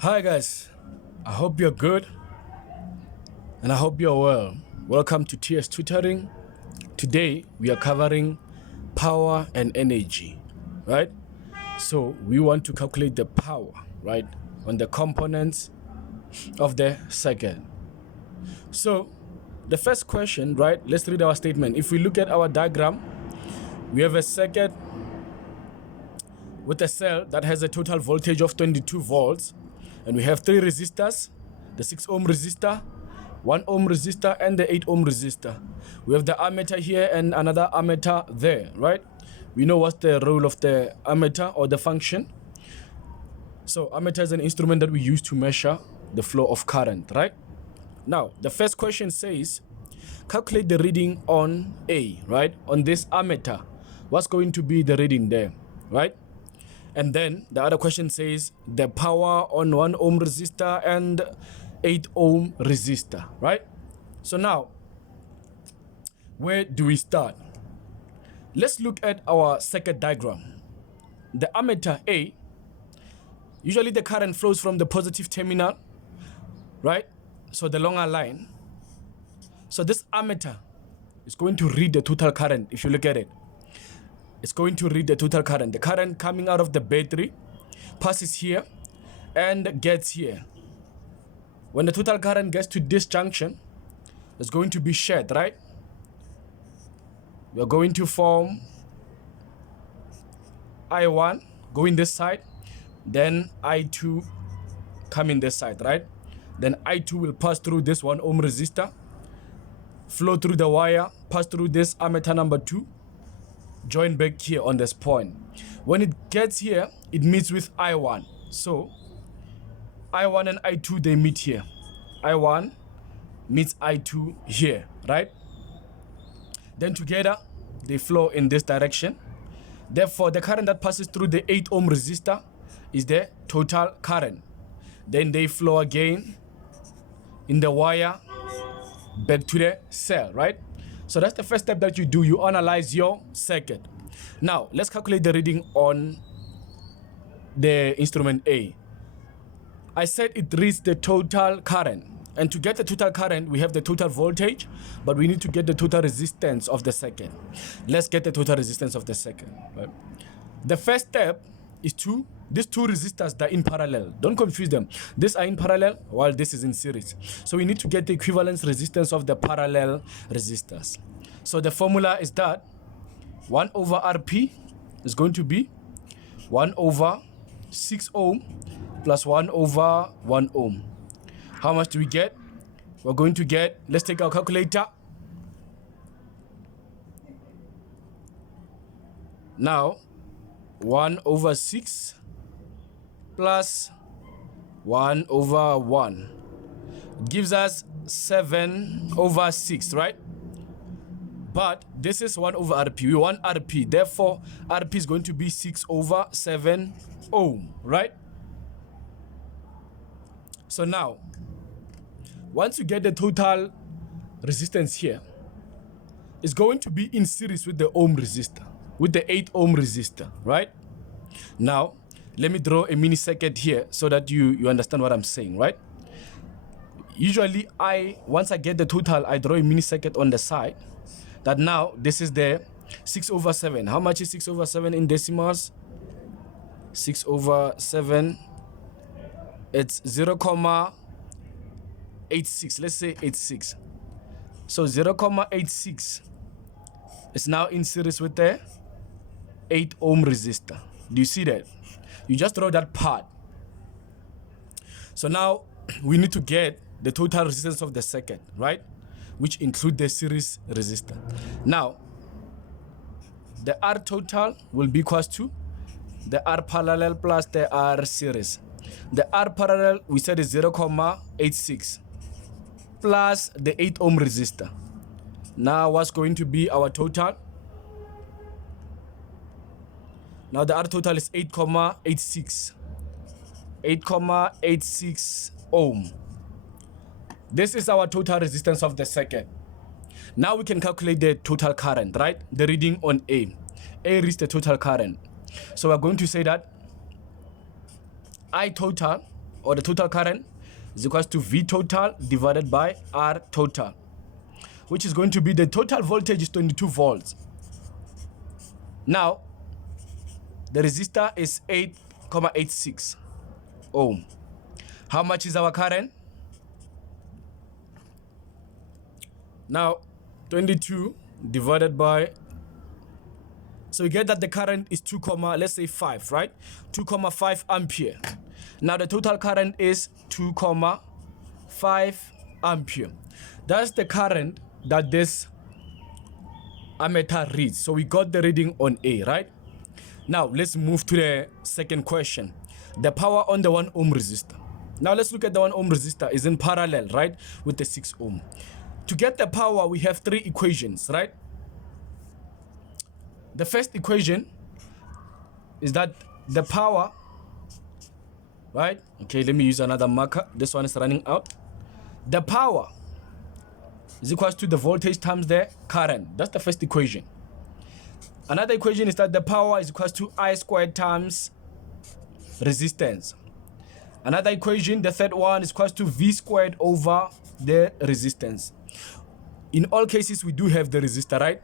Hi guys, I hope you're good and I hope you're well. Welcome to TS Tutoring. Today we are covering power and energy, right? So we want to calculate the power, right, on the components of the circuit. So the first question, right, let's read our statement. If we look at our diagram, we have a circuit with a cell that has a total voltage of 22 volts, and we have three resistors: the 6 ohm resistor, 1 ohm resistor, and the 8 ohm resistor. We have the ammeter here and another ammeter there, right? We know what's the role of the ammeter or the function. So ammeter is an instrument that we use to measure the flow of current, right? Now the first question says calculate the reading on A, right, on this ammeter. What's going to be the reading there, right? And then the other question says the power on 1 ohm resistor and 8 ohm resistor, right? So now, where do we start? Let's look at our circuit diagram. The ammeter A, usually the current flows from the positive terminal, right? So the longer line. So this ammeter is going to read the total current. If you look at it, it's going to read the total current. The current coming out of the battery passes here and gets here. When the total current gets to this junction, it's going to be shared, right? We're going to form I1 going this side, then I2 coming this side, right? Then I2 will pass through this 1 ohm resistor, flow through the wire, pass through this ammeter number 2, join back here on this point. When it gets here, it meets with I1. So I1 and I2, they meet here. I1 meets I2 here, right? Then together they flow in this direction. Therefore, the current that passes through the 8 ohm resistor is the total current. Then they flow again in the wire back to the cell, right? So that's the first step that you do. You analyze your circuit. Now let's calculate the reading on the instrument A. I said it reads the total current, and to get the total current we have the total voltage, but we need to get the total resistance of the circuit. Let's get the total resistance of the circuit, right? The first step is these two resistors that are in parallel. Don't confuse them. These are in parallel while this is in series. So we need to get the equivalence resistance of the parallel resistors. So the formula is that 1 over Rp is going to be 1 over 6 ohm plus 1 over 1 ohm. How much do we get? We're going to get, let's take our calculator. Now, 1 over 6 plus 1 over 1 gives us 7 over 6, right? But this is 1 over Rp. We want Rp. Therefore, Rp is going to be 6 over 7 ohm, right? So now, once you get the total resistance here, it's going to be in series with the ohm resistor, with the 8 ohm resistor, right? Now, let me draw a mini circuit here so that you understand what I'm saying, right? Usually, once I get the total, I draw a mini circuit on the side. That now, this is the 6 over 7. How much is 6 over 7 in decimals? 6 over 7, it's 0,86. Let's say 86. So 0,86 is now in series with the 8 ohm resistor. Do you see that? You just draw that part. So now we need to get the total resistance of the circuit, right? Which include the series resistor. Now, the R total will be equals to the R parallel plus the R series. The R parallel we said is 0,86 plus the 8 ohm resistor. Now what's going to be our total? Now the R total is 8,86. 8,86 ohm. This is our total resistance of the circuit. Now we can calculate the total current, right? The reading on A. A reads the total current. So we're going to say that I total or the total current is equals to V total divided by R total, which is going to be the total voltage is 22 volts. Now, the resistor is 8,86 ohm. How much is our current? Now, 22 divided by, so we get that the current is 2, let's say 5, right? 2,5 ampere. Now the total current is 2,5 ampere. That's the current that this ammeter reads. So we got the reading on A, right? Now let's move to the second question. The power on the 1 ohm resistor. Now let's look at the 1 ohm resistor is in parallel, right, with the 6 ohm. To get the power, we have 3 equations, right? The first equation is that the power, right? Okay, let me use another marker. This one is running out. The power is equals to the voltage times the current. That's the first equation. Another equation is that the power is equals to I squared times resistance. Another equation, the third one, is equals to V squared over the resistance. In all cases, we do have the resistor, right?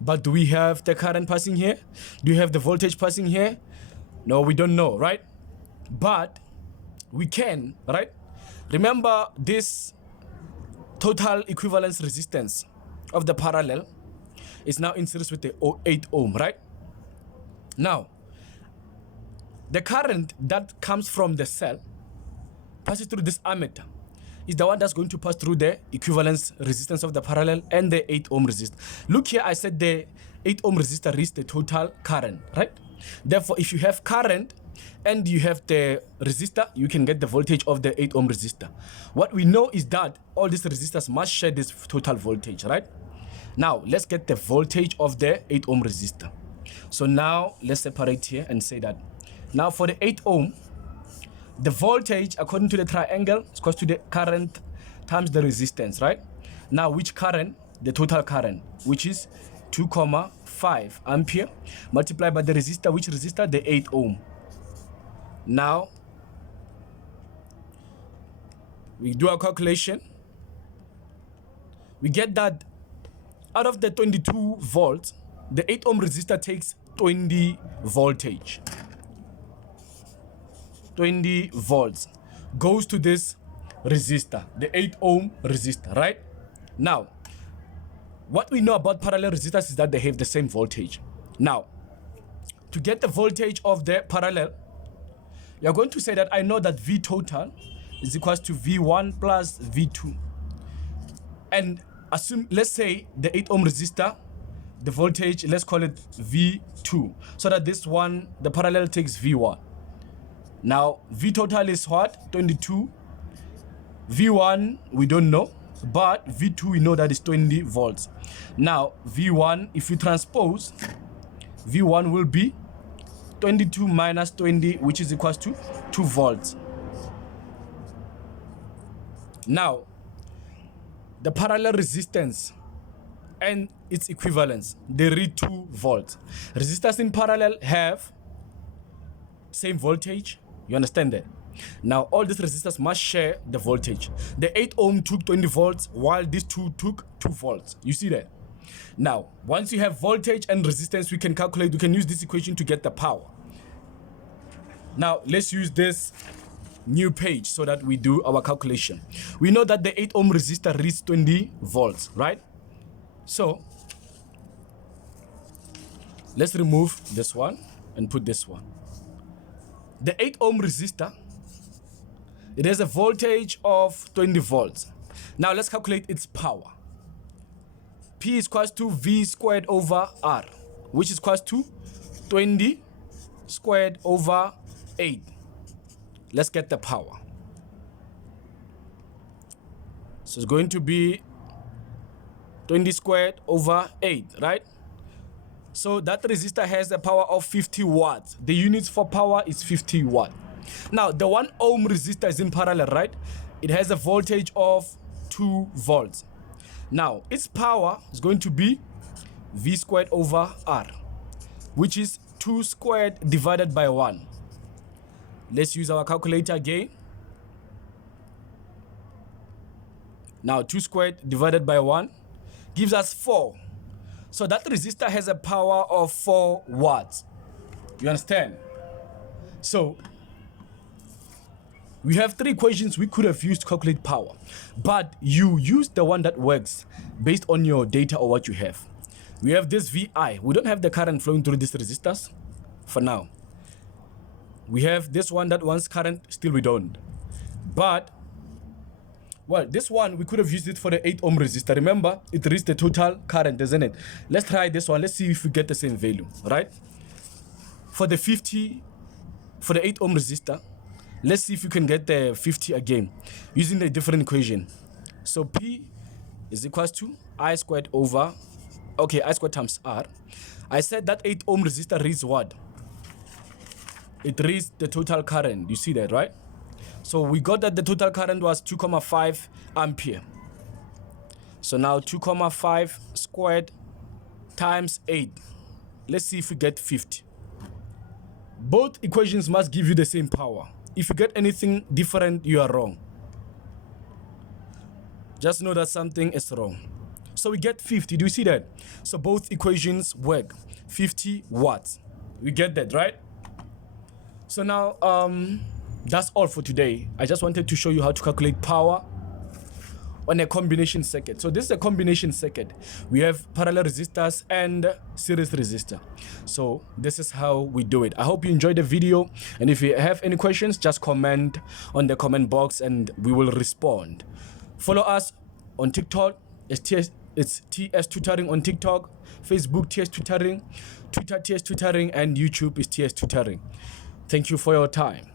But do we have the current passing here? Do you have the voltage passing here? No, we don't know, right? But we can, right? Remember this total equivalence resistance of the parallel is now in series with the 8 ohm, right? Now, the current that comes from the cell passes through this ammeter is the one that's going to pass through the equivalence resistance of the parallel and the 8 ohm resistor. Look here, I said the 8 ohm resistor reads the total current, right? Therefore, if you have current and you have the resistor, you can get the voltage of the 8 ohm resistor. What we know is that all these resistors must share this total voltage, right? Now, let's get the voltage of the 8 ohm resistor. So now, let's separate here and say that. Now, for the 8 ohm, the voltage, according to the triangle, is equal to the current times the resistance, right? Now, which current? The total current, which is 2,5 ampere, multiplied by the resistor. Which resistor? The 8 ohm. Now, we do a calculation. We get that out of the 22 volts, the 8 ohm resistor takes 20 voltage. 20 volts goes to this resistor, the 8 ohm resistor, right? Now, what we know about parallel resistors is that they have the same voltage. Now, to get the voltage of the parallel, you're going to say that I know that V total is equals to V1 plus V2. And assume, let's say the 8 ohm resistor, the voltage, let's call it V2. So that this one, the parallel takes V1. Now, V total is what? 22. V1, we don't know. But V2, we know that is 20 volts. Now, V1, if we transpose, V1 will be 22 minus 20, which is equals to 2 volts. Now, the parallel resistance and its equivalence, they read 2 volts. Resistors in parallel have same voltage. You understand that? Now, all these resistors must share the voltage. The 8 ohm took 20 volts, while these two took 2 volts. You see that? Now, once you have voltage and resistance, we can calculate, we can use this equation to get the power. Now, let's use this new page so that we do our calculation. We know that the 8 ohm resistor reads 20 volts, right? So, let's remove this one and put this one. The 8 ohm resistor, it has a voltage of 20 volts. Now let's calculate its power. P is equals to V squared over R, which is equals to 20 squared over 8. Let's get the power. So it's going to be 20 squared over 8, right? So that resistor has a power of 50 watts. The units for power is 50 watt. Now, the 1 ohm resistor is in parallel, right? It has a voltage of 2 volts. Now, its power is going to be V squared over R, which is 2 squared divided by 1. Let's use our calculator again. Now 2 squared divided by 1 gives us 4. So that resistor has a power of 4 watts. You understand? So we have 3 equations we could have used to calculate power, but you use the one that works based on your data or what you have. We have this VI. We don't have the current flowing through these resistors for now. We have this one that wants current, still we don't. But, well, this one, we could have used it for the 8 ohm resistor. Remember, it reached the total current, isn't it? Let's try this one. Let's see if we get the same value, right? For the 8 ohm resistor, let's see if you can get the 50 again using a different equation. So P is equals to I squared over, okay, I squared times R. I said that 8 ohm resistor reads what? It reads the total current. You see that, right? So we got that the total current was 2,5 ampere. So now 2,5 squared times 8. Let's see if we get 50. Both equations must give you the same power. If you get anything different, you are wrong. Just know that something is wrong. So we get 50. Do you see that? So both equations work. 50 watts. We get that, right? So now, that's all for today. I just wanted to show you how to calculate power on a combination circuit. So this is a combination circuit. We have parallel resistors and series resistor. So this is how we do it. I hope you enjoyed the video, and if you have any questions, just comment on the comment box and we will respond. Follow us on TikTok. It's TS Tutoring on TikTok, Facebook TS Tutoring, Twitter TS Tutoring, and YouTube is TS Tutoring. Thank you for your time.